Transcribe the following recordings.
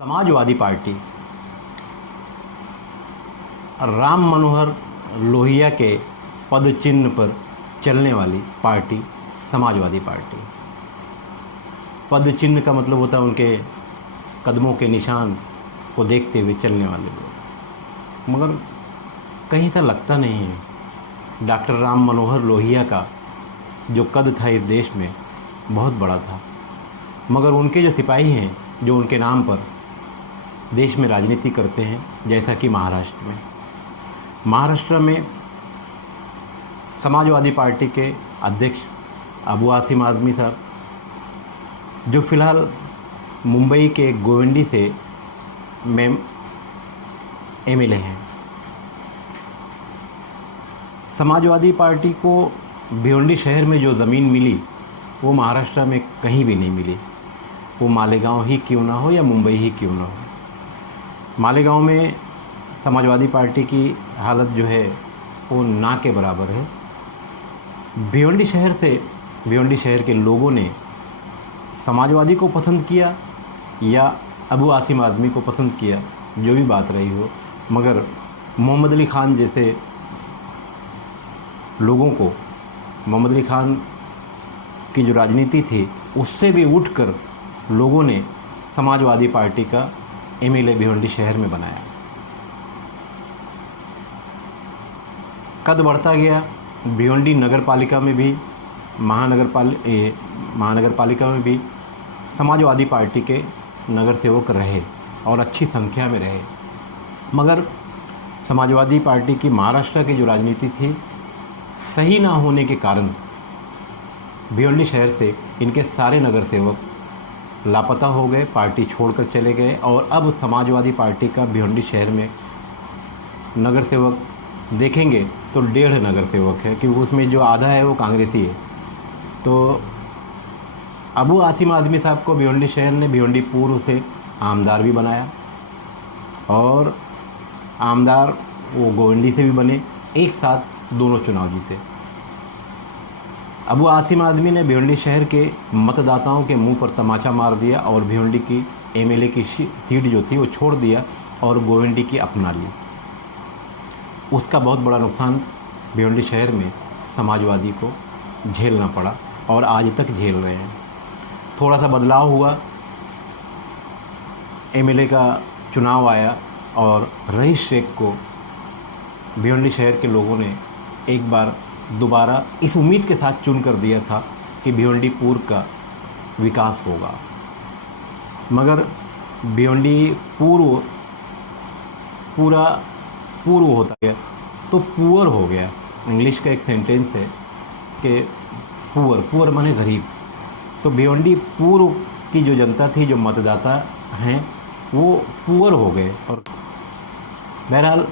Samajwadi party Ram Manohar Lohia के पद चिन्ह पर चलने वाली पार्टी समाजवादी पार्टी। पद चिन्ह का मतलब होता है उनके कदमों के निशान को देखते हुए चलने वाले लोग। मगर कहीं ऐसा लगता नहीं है। डॉक्टर राम मनोहर लोहिया का जो कद था इस देश में बहुत बड़ा था, मगर उनके जो सिपाही हैं जो उनके नाम पर देश में राजनीति करते हैं, जैसा कि महाराष्ट्र में समाजवादी पार्टी के अध्यक्ष अबू आसिम आज़मी साहब, जो फ़िलहाल मुंबई के गोविंडी से एमएलए हैं। समाजवादी पार्टी को भिवंडी शहर में जो ज़मीन मिली वो महाराष्ट्र में कहीं भी नहीं मिली, वो मालेगांव ही क्यों ना हो या मुंबई ही क्यों ना हो। मालेगांव में समाजवादी पार्टी की हालत जो है वो ना के बराबर है। भिवंडी शहर के लोगों ने समाजवादी को पसंद किया या अबू आसिम आज़मी को पसंद किया, जो भी बात रही हो, मगर मोहम्मद अली ख़ान जैसे लोगों को, मोहम्मद अली ख़ान की जो राजनीति थी उससे भी उठकर लोगों ने समाजवादी पार्टी का एमएलए भिवंडी शहर में बनाया। कद बढ़ता गया। भिवंडी नगर पालिका में भी महानगर पालिका में भी समाजवादी पार्टी के नगर सेवक रहे और अच्छी संख्या में रहे, मगर समाजवादी पार्टी की महाराष्ट्र की जो राजनीति थी सही ना होने के कारण भिवंडी शहर से इनके सारे नगर सेवक लापता हो गए, पार्टी छोड़कर चले गए। और अब समाजवादी पार्टी का भिवंडी शहर में नगर सेवक देखेंगे तो 1.5 नगर सेवक है, क्योंकि उसमें जो आधा है वो कांग्रेसी है। तो अबू आसिम आज़मी साहब को भिवंडी शहर ने भिवंडी पूर्व से आमदार भी बनाया और आमदार वो गोविंडी से भी बने, एक साथ दोनों चुनाव जीते। अबू आसिम आज़मी ने भिवंडी शहर के मतदाताओं के मुंह पर तमाचा मार दिया और भिवंडी की एमएलए की सीट जो थी वो छोड़ दिया और गोविंडी की अपना ली। उसका बहुत बड़ा नुकसान भिवंडी शहर में समाजवादी को झेलना पड़ा और आज तक झेल रहे हैं। थोड़ा सा बदलाव हुआ, एमएलए का चुनाव आया और रईस शेख को भिवंडी शहर के लोगों ने एक बार दोबारा इस उम्मीद के साथ चुन कर दिया था कि भिवंडी पूर्व का विकास होगा, मगर भिवंडी पूर्व होता गया तो पुअर हो गया। इंग्लिश का एक सेंटेंस है कि पुअर माने गरीब। तो भिवंडी पूर्व की जो जनता थी, जो मतदाता हैं, वो पुअर हो गए। और बहरहाल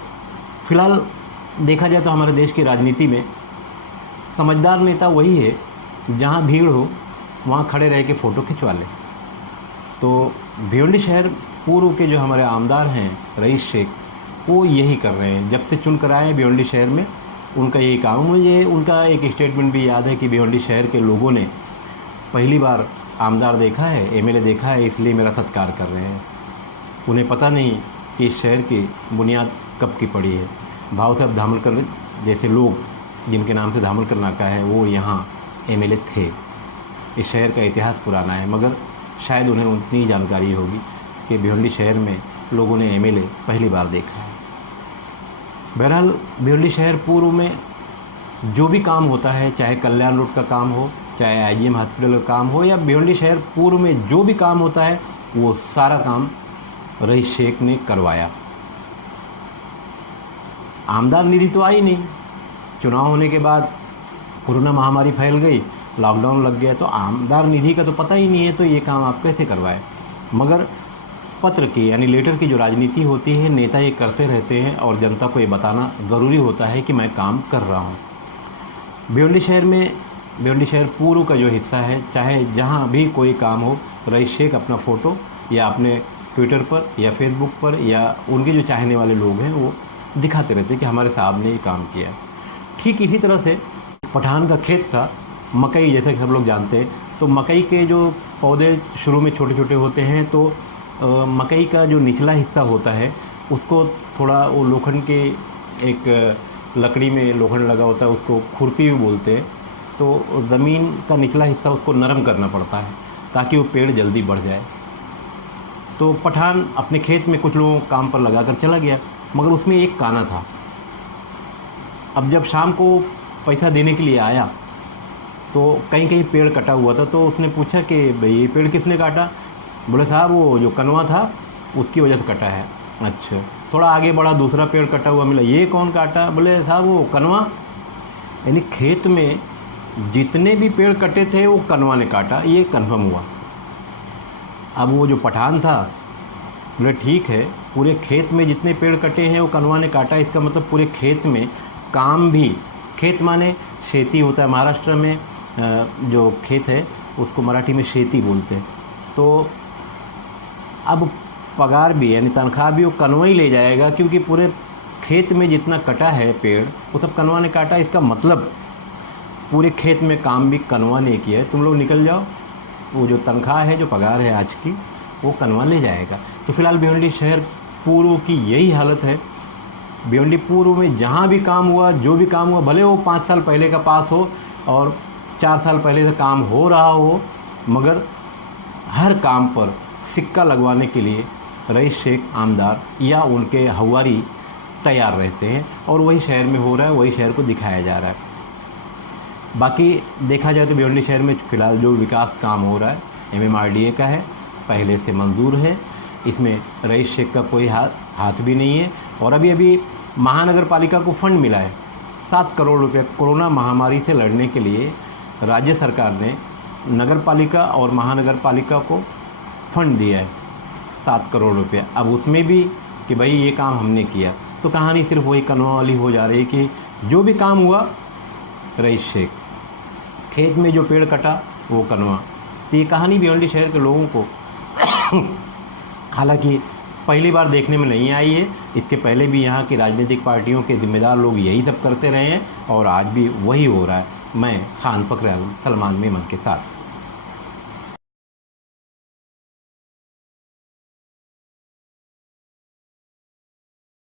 फ़िलहाल देखा जाए तो हमारे देश की राजनीति में समझदार नेता वही है जहाँ भीड़ हो वहाँ खड़े रह के फ़ोटो खिंचवा ले। तो भिवंडी शहर पूर्व के जो हमारे आमदार हैं रईस शेख, वो यही कर रहे हैं। जब से चुन कर आए भिवंडी शहर में उनका यही काम है। मुझे उनका एक स्टेटमेंट भी याद है कि भिवंडी शहर के लोगों ने पहली बार आमदार देखा है, एमएलए देखा है, इसलिए मेरा सत्कार कर रहे हैं। उन्हें पता नहीं कि इस शहर की बुनियाद कब की पड़ी है। भाव साहब धामलकर जैसे लोग जिनके नाम से धामलकर नाका है, वो यहाँ एमएलए थे। इस शहर का इतिहास पुराना है, मगर शायद उन्हें उतनी जानकारी होगी कि भिवंडी शहर में लोगों ने एमएलए पहली बार देखा है। बहरहाल भिवंडी शहर पूर्व में जो भी काम होता है, चाहे कल्याण रोड का काम हो, चाहे आईजीएम हॉस्पिटल का काम हो, या भिवंडी शहर पूर्व में जो भी काम होता है वो सारा काम रईस शेख ने करवाया। आमदार निधि तो आई नहीं। चुनाव होने के बाद कोरोना महामारी फैल गई, लॉकडाउन लग गया, तो आमदार निधि का तो पता ही नहीं है, तो ये काम आप कैसे करवाए। मगर पत्र की यानी लेटर की जो राजनीति होती है, नेता ये करते रहते हैं और जनता को ये बताना ज़रूरी होता है कि मैं काम कर रहा हूँ। भिवंडी शहर पूर्व का जो हिस्सा है, चाहे जहाँ भी कोई काम हो, रईस शेख अपना फ़ोटो या अपने ट्विटर पर या फेसबुक पर या उनके जो चाहने वाले लोग हैं वो दिखाते रहते हैं कि हमारे साहब ने ये काम किया। ठीक इसी तरह से पठान का खेत था, मकई, जैसे कि सब लोग जानते हैं। तो मकई के जो पौधे शुरू में छोटे छोटे होते हैं, तो मकई का जो निचला हिस्सा होता है उसको थोड़ा वो लोखंड के एक लकड़ी में लोखंड लगा होता है, उसको खुरपी भी बोलते हैं। तो ज़मीन का निचला हिस्सा उसको नरम करना पड़ता है ताकि वो पेड़ जल्दी बढ़ जाए। तो पठान अपने खेत में कुछ लोगों को काम पर लगा कर चला गया, मगर उसमें एक काना था। अब जब शाम को पैसा देने के लिए आया तो कहीं कहीं पेड़ कटा हुआ था, तो उसने पूछा कि भाई ये पेड़ किसने काटा? बोले साहब वो जो कनवा था उसकी वजह से कटा है। अच्छा, थोड़ा आगे बढ़ा, दूसरा पेड़ कटा हुआ मिला, ये कौन काटा? बोले साहब वो कनवा। यानी खेत में जितने भी पेड़ कटे थे वो कनवा ने काटा, ये कन्फर्म हुआ। अब वो जो पठान था बोले ठीक है, पूरे खेत में जितने पेड़ कटे हैं वो कनवा ने काटा, इसका मतलब पूरे खेत में काम भी, खेत माने खेती होता है महाराष्ट्र में, जो खेत है उसको मराठी में शेती बोलते हैं। तो अब पगार भी यानी तनख्वाह भी वो कनवा ही ले जाएगा, क्योंकि पूरे खेत में जितना कटा है पेड़ वो सब कनवा ने काटा। इसका मतलब पूरे खेत में काम भी कनवा ने किया है, तुम लोग निकल जाओ, वो जो तनख्वाह है, जो पगार है आज की, वो कनवा ले जाएगा। तो फिलहाल भिवंडी शहर पूर्व की यही हालत है। भिवंडी पूर्व में जहाँ भी काम हुआ, जो भी काम हुआ, भले वो 5 साल पहले का पास हो और 4 साल पहले से काम हो रहा हो, मगर हर काम पर सिक्का लगवाने के लिए रईस शेख आमदार या उनके हवारी तैयार रहते हैं, और वही शहर में हो रहा है, वही शहर को दिखाया जा रहा है। बाकी देखा जाए तो भिवंडी शहर में फ़िलहाल जो विकास काम हो रहा है MMRDA का है, पहले से मंजूर है, इसमें रईस शेख का कोई हाथ भी नहीं है। और अभी महानगर पालिका को फंड मिला है 7 करोड़ रुपये। कोरोना महामारी से लड़ने के लिए राज्य सरकार ने नगर पालिका और महानगर पालिका को फंड दिया है 7 करोड़ रुपये। अब उसमें भी कि भाई ये काम हमने किया, तो कहानी सिर्फ वही कनवा वाली हो जा रही है कि जो भी काम हुआ रईस शेख, खेत में जो पेड़ कटा वो कनवा। तो ये कहानी भिवंडी शहर के लोगों को हालांकि पहली बार देखने में नहीं आई है, इसके पहले भी यहाँ की राजनीतिक पार्टियों के जिम्मेदार लोग यही सब करते रहे हैं और आज भी वही हो रहा है। मैं खान फखर सलमान मेमन के साथ।